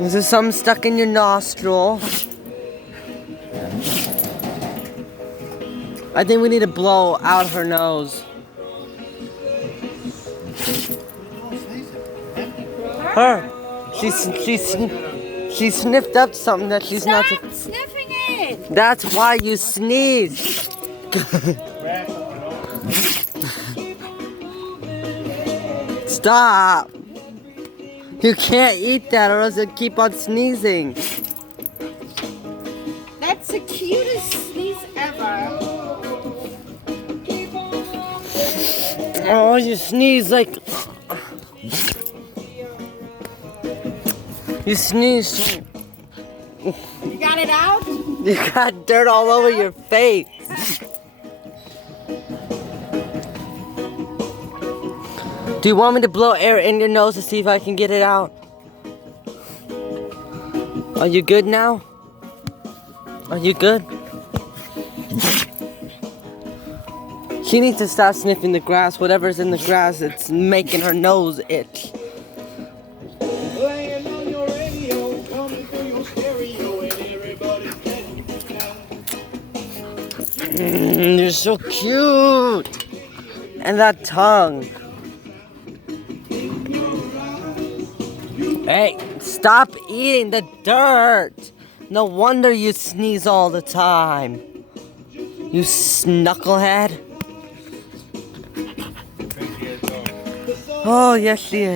Is there something stuck in your nostril? I think we need to blow out her nose. Her. She sniffed up something that she's Stop not. sniffing it! That's why you sneeze. Stop. You can't eat that or else you'll keep on sneezing. That's the cutest sneeze ever. Oh, you sneeze like... You sneeze. You got it out? You got dirt all over your face. Do you want me to blow air in your nose to see if I can get it out? Are you good now? Are you good? She needs to stop sniffing the grass. Whatever's in the grass, it's making her nose itch. Playing on your radio, coming through your stereo, and everybody's getting You're so cute. And that tongue. Hey, stop eating the dirt. No wonder you sneeze all the time. You snucklehead. Oh, yes, she is.